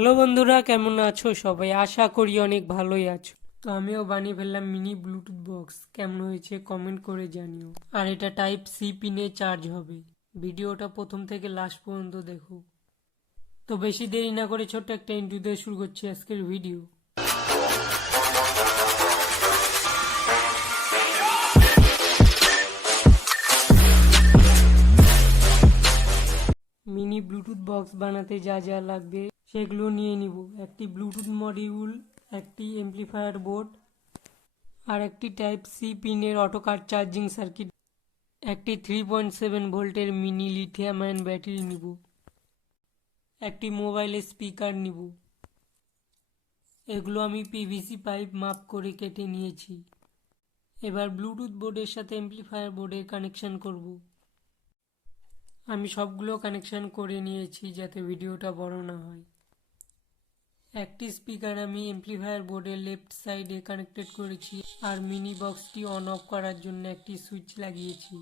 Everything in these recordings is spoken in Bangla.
হ্যালো বন্ধুরা, কেমন আছো সবাই? আশা করি অনেক ভালোই আছো। তো আমিও বানিয়ে ফেললাম মিনি ব্লুটুথ বক্স। কেমন হয়েছে কমেন্ট করে জানিও। আর এটা টাইপ সি পিনে চার্জ হবে। ভিডিওটা প্রথম থেকে লাস্ট পর্যন্ত দেখো। তো বেশি দেরি না করে ছোট্ট একটা ইন্ট্রো দিয়ে শুরু করছি আজকের ভিডিও। মিনি ব্লুটুথ বক্স বানাতে যা যা লাগবে সেগুলো নিয়ে নিব। একটি ব্লুটুথ মডিউল, একটি এমপ্লিফায়ার বোর্ড, আর একটি টাইপ সি পিনের অটো কার চার্জিং সার্কিট, একটি 3.7 ভোল্টের মিনি লিথিয়াম আয়ন ব্যাটারি নিব, একটি মোবাইলের স্পিকার নিব। এগুলো আমি পিভিসি পাইপ মাপ করে কেটে নিয়েছি। এবার ব্লুটুথ বোর্ডের সাথে এমপ্লিফায়ার বোর্ডের কানেকশন করব। আমি সবগুলো কানেকশন করে নিয়েছি যাতে ভিডিওটা বড় না হয়। একটি স্পিকার আমি এমপ্লিফায়ার বোর্ডের লেফট সাইডে কানেক্টেড করেছি, আর মিনি বক্সটি অন অফ করার জন্য একটি সুইচ লাগিয়েছি।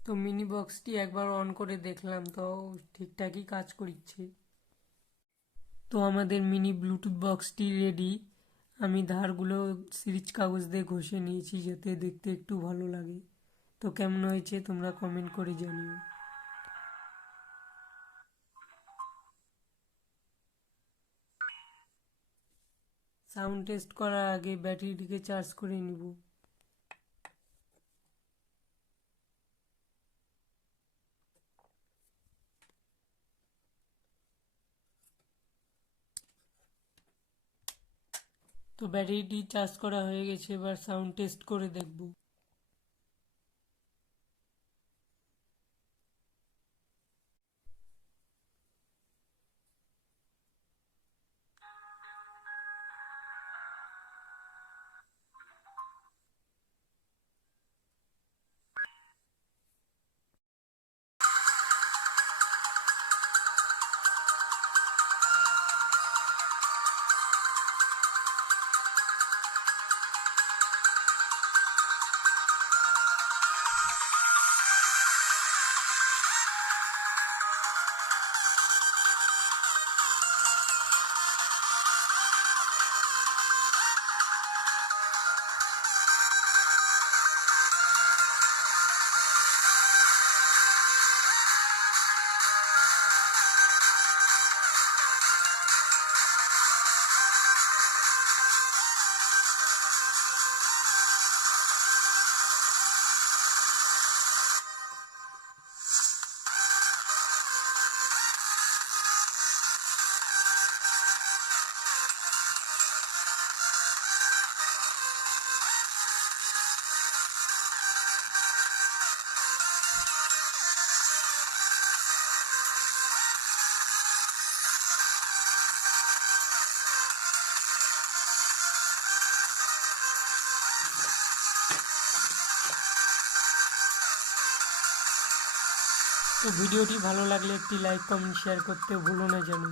তো মিনি বক্সটি একবার অন করে দেখলাম, তো ঠিকঠাকই কাজ করছে। তো আমাদের মিনি ব্লুটুথ বক্সটি রেডি। আমি ধারগুলো সিরিজ কাগজ দিয়ে ঘষে নিয়েছি যাতে দেখতে একটু ভালো লাগে। তো কেমন হয়েছে তোমরা কমেন্ট করে জানিও। সাউন্ড টেস্ট করার আগে ব্যাটারিটিকে চার্জ করে নিব। তো ব্যাটারিটি চার্জ করা হয়ে গেছে, এবার সাউন্ড টেস্ট করে দেখব। তো ভিডিওটি ভালো লাগলে একটি লাইক, কমেন্ট, শেয়ার করতে ভুলো না যেন।